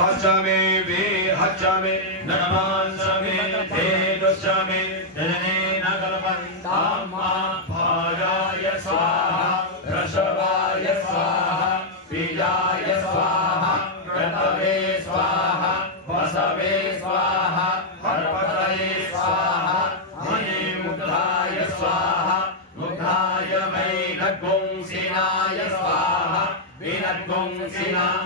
हचमे वे हचमे नमांसमे भेदुषमे जनेन कल्पन्ताम् भागाय स्वाहा रसवाय स्वाहा बीजाय स्वाहा क्रतवे स्वाहा वसवे स्वाहा हरपतये स्वाहा मुग्धाय स्वाहा मुग्धाय वैनगुंसिनाय स्वाहा विनद्गुंसिनाय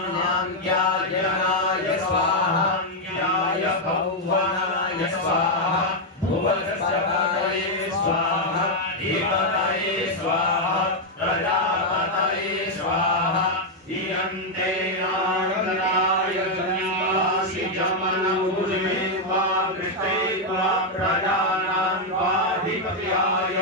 स्वाहा ज्ञाय भुवनाय स्वाहा भुवनस्पतये स्वाहा धीपतये स्वाहा प्रजापतये स्वाहा इयन्ते नागराय जन्मासि जमनमुर्मे वा कृष्णे वा प्रजानां वाधिपत्याय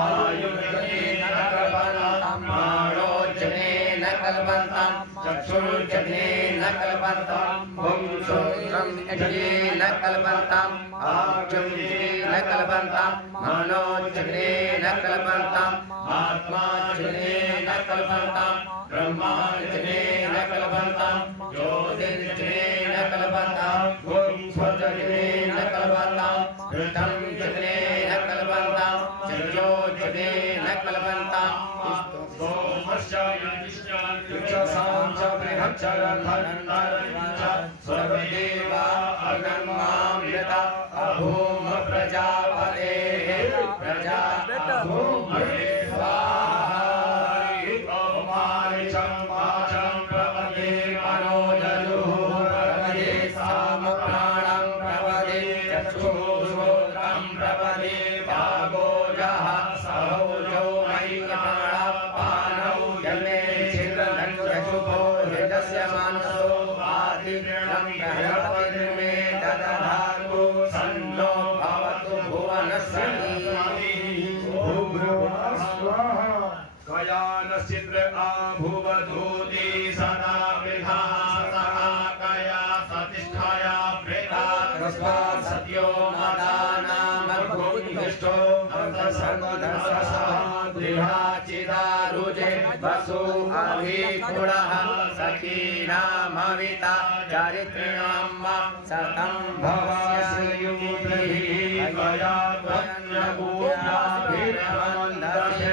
आयुर्जनेन कल्पन्ताम् माणोजनेन कल्पन्ताम् चक्षुर्जनेन कल्पन्ताम् पुंसोत्रम् यज्ञेन कल्पन्ताम् आज्ञेन कल्पन्ताम् मनोजनेन कल्पन्ताम् आत्माजनेन कल्पन्ताम् ब्रह्माजनेन कल्पन्ताम् ज्योतिर्जनेन कल्पन्ताम् पुंसोजनेन कल्पन्ताम् ऋतं जनेन कल्पन्ताम् चक्षुर्जनेन कल्पन्ताम् सर्वदेवा अगन्मामृता अभूम प्रजापतेः प्रजा अभूम स्वाहा प्रपदे मनोजयुः प्रपदे सामप्राणं प्रपदे चक्षुश्रोत्रं प्रपदे भागोजः सहौजो मयिकाणः पानौ जन्मे चित्रधनुषुभो हृदस्य मानसो आदिग्रहं बृहस्पतिर्मे ददधातु सन्नो भवतु भुवनस्य कयानश्चित्र आभुवधूति सदा विधानकया सतिष्ठाया प्रेता तस्मात् सत्यो मदानामर्भुविष्टो दृढाचिदारुजे वसु अभिगुणः सखीनामविता चारित्र्याम् सतं भवस्युभिः कया त्वन्नभूताभिरमन्दसे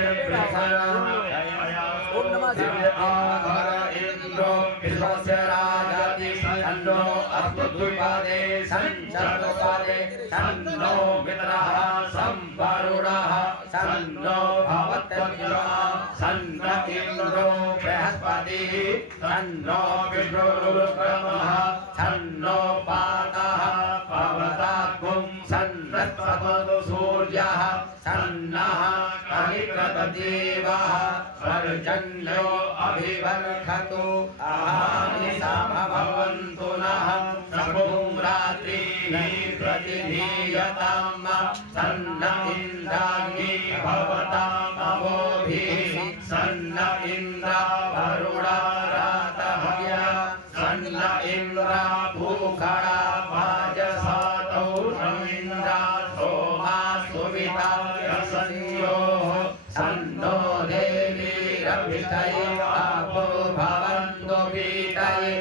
आधर इंद्रो विश्वस्य राजति सन्नो अस्मद्विपदे सञ्चत्वपदे सन्नो मित्रः संवरुणः सन्नो भवत्यग्निः सन्न इन्द्रो बृहस्पतिः सन्नो विष्णुरुक्रमः सन्नो पातः पवतात्पुं सन्नत्वतो सूर्यः सन्नः कलिकृतदेवः पर्जन्यो अभिवर्खतु आहानि समभवन्तु नः सभुं रात्रिः प्रतिधीयताम् सन्न इन्द्राग्नि भवताम् अवोभिः सन्न इन्द्र वरुणा रातहव्य सन्न इन्द्र भूखड़ा वाजसातौ रवीन्द्र सोमा सुविता रसन्योः सन्नो देवी रवितये आपो भवन्तु पीतये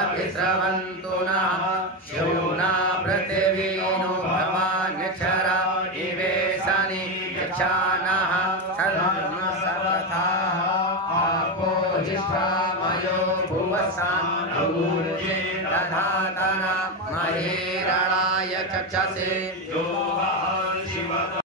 संयोरभिस्रवन्तु नः शूना पृथिवीनो भवान्यक्षरा इवेशनि यक्षानः सर्वसर्वथाः आपो जिष्ठामयो भुवसान् दधातना महीरणाय चक्षसे